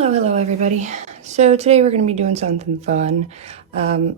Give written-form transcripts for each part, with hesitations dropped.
Hello everybody. So today we're going to be doing something fun. So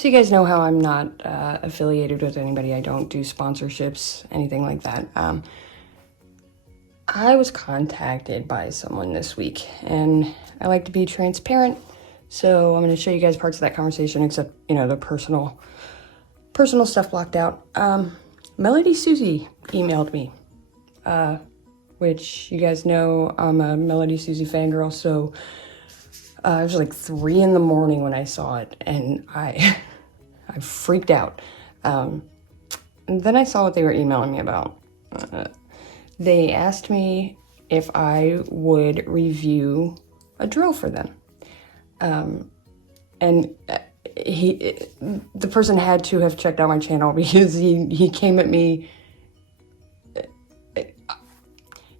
you guys know how I'm not affiliated with anybody. I don't do sponsorships, anything like that. I was contacted by someone this week, and I like to be transparent, so I'm going to show you guys parts of that conversation, except, you know, the personal stuff blocked out. Melody Susie emailed me, which you guys know I'm a Melody Susie fangirl, so it was like 3 in the morning when I saw it, and I freaked out. And then I saw what they were emailing me about. They asked me if I would review a drill for them. And the person had to have checked out my channel because he came at me.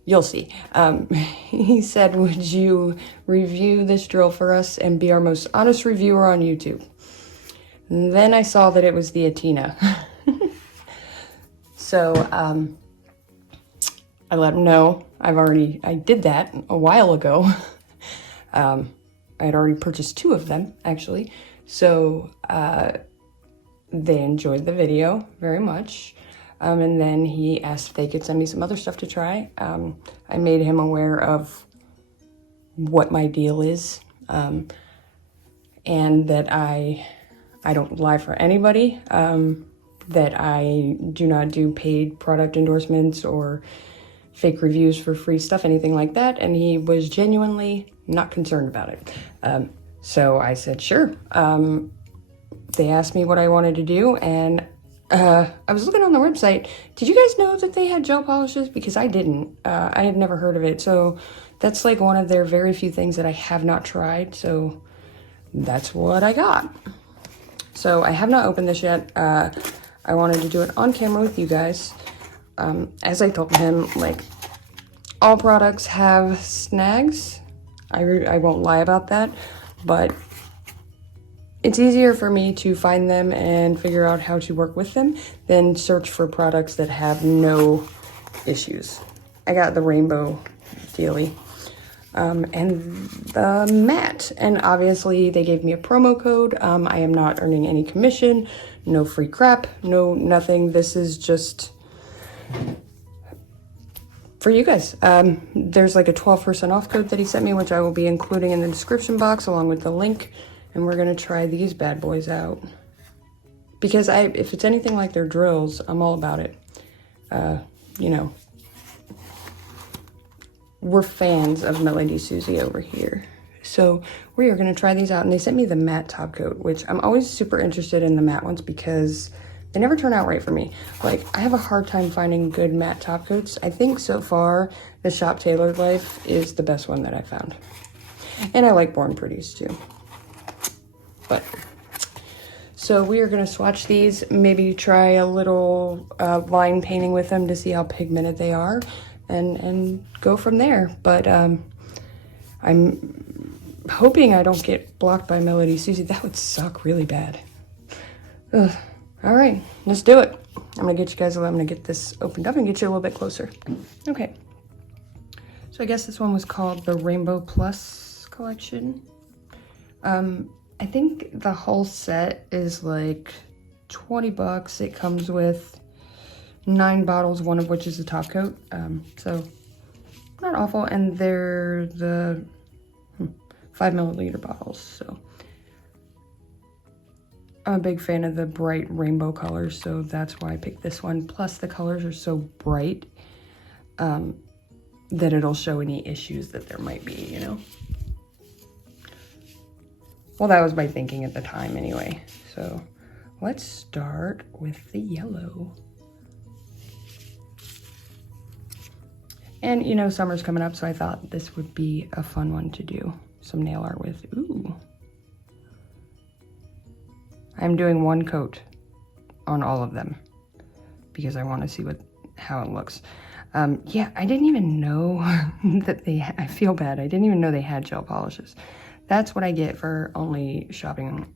You'll see. He said, would you review this drill for us and be our most honest reviewer on YouTube? And then I saw that it was the Atina. So, I let him know. I did that a while ago. I had already purchased 2 of them, actually. So, they enjoyed the video very much. And then he asked if they could send me some other stuff to try. I made him aware of what my deal is, and that I don't lie for anybody, that I do not do paid product endorsements or fake reviews for free stuff, anything like that, and he was genuinely not concerned about it. So I said, sure. They asked me what I wanted to do, and I was looking on the website. Did you guys know that they had gel polishes? Because I didn't. I had never heard of it. So that's like one of their very few things that I have not tried. So that's what I got. So I have not opened this yet. I wanted to do it on camera with you guys. As I told him, like, all products have snags. I won't lie about that, but it's easier for me to find them and figure out how to work with them than search for products that have no issues. I got the rainbow dealie, and the matte, and obviously they gave me a promo code. I am not earning any commission, no free crap, no nothing. This is just for you guys. There's like a 12% off code that he sent me, which I will be including in the description box along with the link. And we're gonna try these bad boys out. Because if it's anything like their drills, I'm all about it. You know, we're fans of Melody Susie over here. So we are gonna try these out. And they sent me the matte top coat, which I'm always super interested in the matte ones because they never turn out right for me. Like, I have a hard time finding good matte top coats. I think so far, the Shop Tailored Life is the best one that I found. And I like Born Pretties too. But, so we are going to swatch these, maybe try a little line painting with them to see how pigmented they are, and go from there. But I'm hoping I don't get blocked by Melody Susie. That would suck really bad. Ugh. All right, let's do it. I'm going to get this opened up and get you a little bit closer. Okay. So I guess this one was called the Rainbow Plus collection. I think the whole set is like 20 bucks. It comes with 9 bottles, one of which is a top coat. So not awful. And they're the 5 milliliter bottles. So I'm a big fan of the bright rainbow colors. So that's why I picked this one. Plus the colors are so bright that it'll show any issues that there might be, you know. Well, that was my thinking at the time anyway. So let's start with the yellow. And, you know, summer's coming up, so I thought this would be a fun one to do some nail art with. Ooh. I'm doing 1 coat on all of them because I want to see how it looks. Yeah, I didn't even know that I feel bad. I didn't even know they had gel polishes. That's what I get for only shopping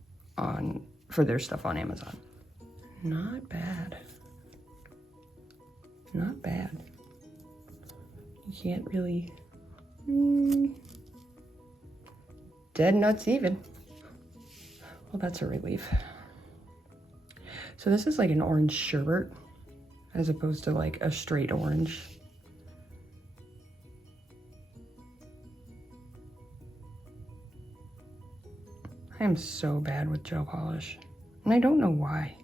for their stuff on Amazon. Not bad. Not bad. You can't really Dead nuts even. Well, that's a relief. So this is like an orange sherbet as opposed to like a straight orange. I am so bad with gel polish, and I don't know why.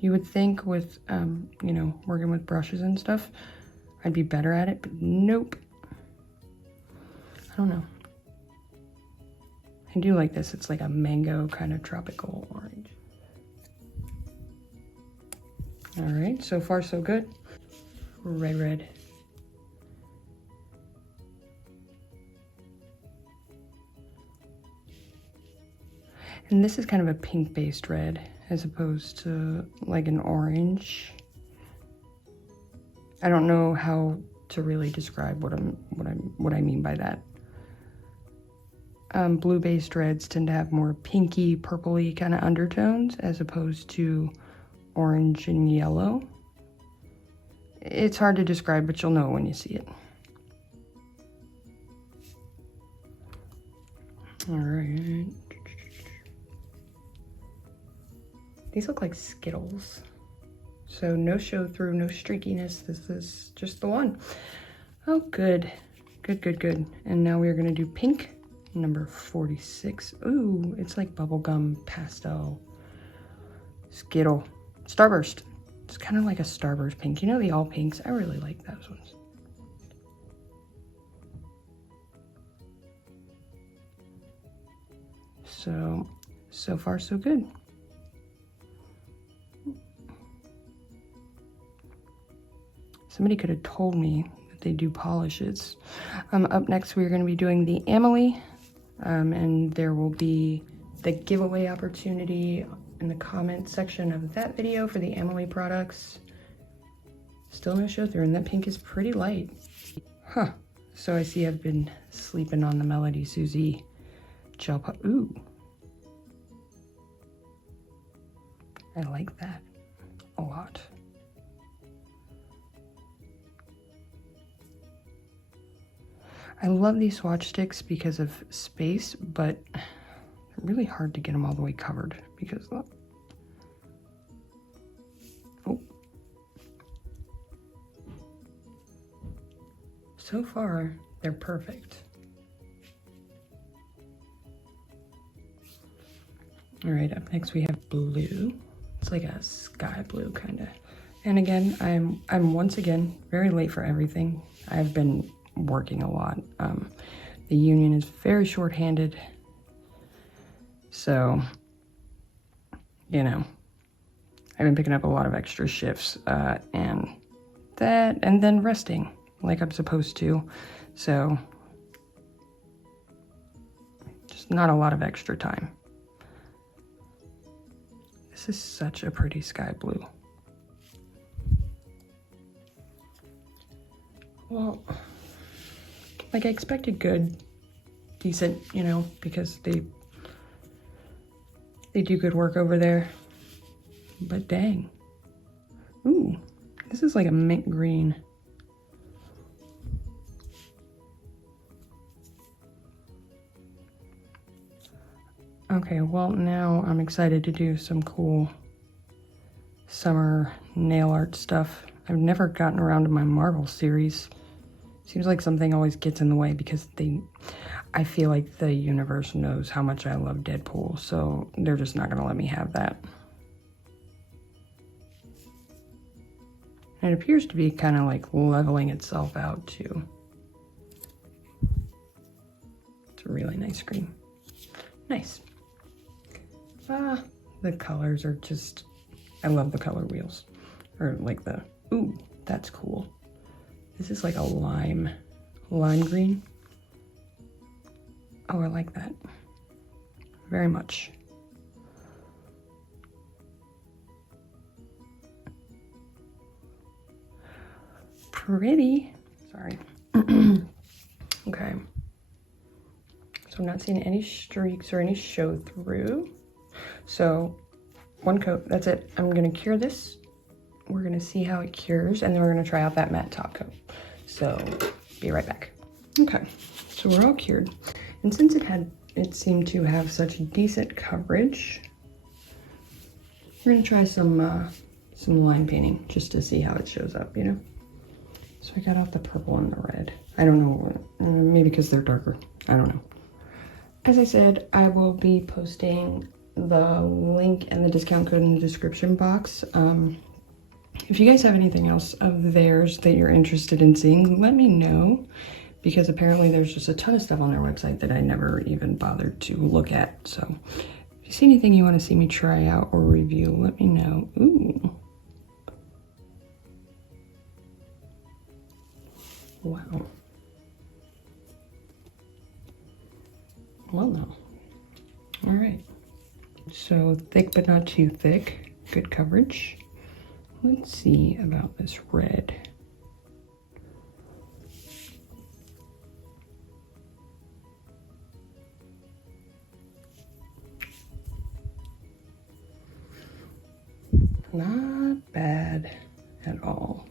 You would think with, you know, working with brushes and stuff, I'd be better at it, but nope. I don't know. I do like this. It's like a mango kind of tropical orange. All right, so far so good. Red. And this is kind of a pink-based red as opposed to like an orange. I don't know how to really describe what I mean by that. Blue-based reds tend to have more pinky, purpley kind of undertones as opposed to orange and yellow. It's hard to describe, but you'll know when you see it. All right. These look like Skittles. So no show through, no streakiness. This is just the one. Oh, good. Good. And now we're gonna do pink, number 46. Ooh, it's like bubblegum pastel. Skittle. Starburst. It's kind of like a Starburst pink. You know the all pinks? I really like those ones. So far so good. Somebody could have told me that they do polishes. Up next, we're going to be doing the Amelie, and there will be the giveaway opportunity in the comment section of that video for the Amelie products. Still no show through, and that pink is pretty light. Huh. So I see I've been sleeping on the Melody Susie gel pot. Ooh. I like that a lot. I love these swatch sticks because of space, but they're really hard to get them all the way covered because look. Oh. So far, they're perfect. All right, up next we have blue. It's like a sky blue kind of. And again, I'm once again very late for everything. I've been working a lot. The union is very short-handed, so you know, I've been picking up a lot of extra shifts and then resting like I'm supposed to, so just not a lot of extra time. This is such a pretty sky blue. Well, like I expected good, decent, you know, because they do good work over there. But dang. Ooh, this is like a mint green. Okay, well now I'm excited to do some cool summer nail art stuff. I've never gotten around to my Marvel series. Seems like something always gets in the way because I feel like the universe knows how much I love Deadpool, so they're just not gonna let me have that. And it appears to be kind of like leveling itself out too. It's a really nice green. Nice. The colors are just, I love the color wheels. Or like the, ooh, that's cool. This is like a lime green. Oh, I like that very much. Pretty, sorry. Okay. So I'm not seeing any streaks or any show through. So one coat, that's it. I'm gonna cure this. We're gonna see how it cures, and then we're gonna try out that matte top coat. So be right back. Okay, So we're all cured. And since it seemed to have such decent coverage, we're gonna try some line painting just to see how it shows up, you know? So I got out the purple and the red. I don't know, maybe because they're darker. I don't know. As I said, I will be posting the link and the discount code in the description box. If you guys have anything else of theirs that you're interested in seeing, let me know, because apparently there's just a ton of stuff on their website that I never even bothered to look at. So if you see anything you want to see me try out or review, let me know. Ooh. Wow. Well, no. All right. So thick, but not too thick. Good coverage. Let's see about this red. Not bad at all.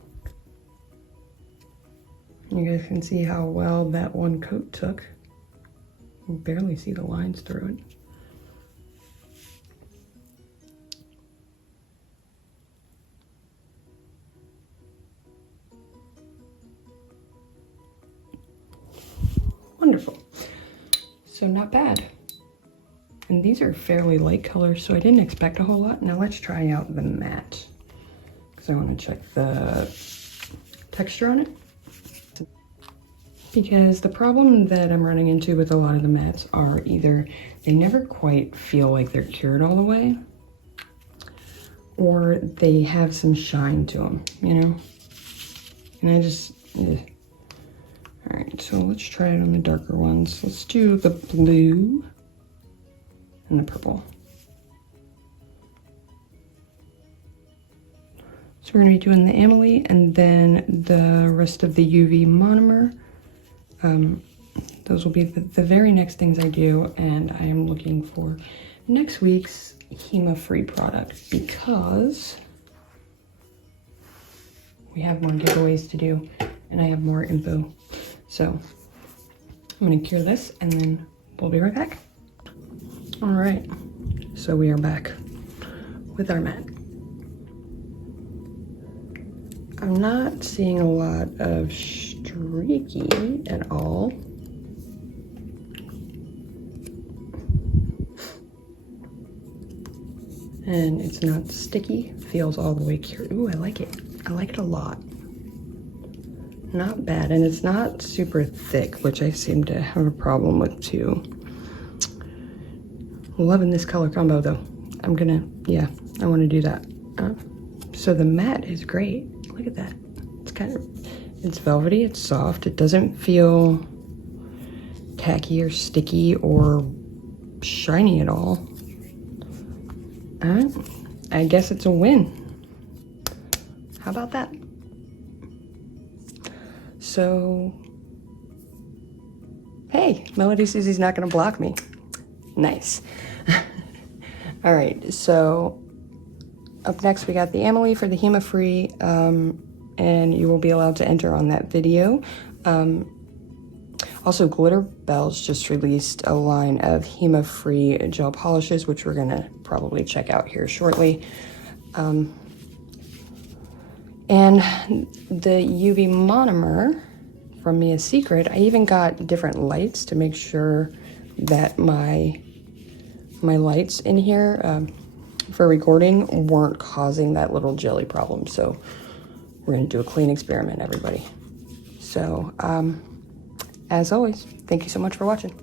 You guys can see how well that one coat took. You can barely see the lines through it. Wonderful. So not bad. And these are fairly light colors, so I didn't expect a whole lot. Now let's try out the matte, because I want to check the texture on it. Because the problem that I'm running into with a lot of the mattes are either they never quite feel like they're cured all the way, or they have some shine to them, you know? And I just, ugh. All right, so let's try it on the darker ones. Let's do the blue and the purple. So we're gonna be doing the Amelie and then the rest of the UV monomer. Those will be the very next things I do, and I am looking for next week's HEMA-free product because we have more giveaways to do and I have more info. So I'm gonna cure this and then we'll be right back. All right, so we are back with our matte. I'm not seeing a lot of streaky at all. And it's not sticky, feels all the way cured. Ooh, I like it. I like it a lot. Not bad, and it's not super thick, which I seem to have a problem with too. Loving this color combo though. I'm gonna, yeah, I wanna do that. So the matte is great. Look at that. It's kind of, it's velvety, it's soft. It doesn't feel tacky or sticky or shiny at all. I guess it's a win. How about that? So, hey, Melody Susie's not gonna block me. Nice. All right, so up next we got the Amelie for the HEMA-free, and you will be allowed to enter on that video. Also, Glitter Bells just released a line of HEMA-free gel polishes, which we're gonna probably check out here shortly. And the UV monomer from Mia's Secret, I even got different lights to make sure that my lights in here for recording weren't causing that little jelly problem. So we're gonna do a clean experiment, everybody. So as always, thank you so much for watching.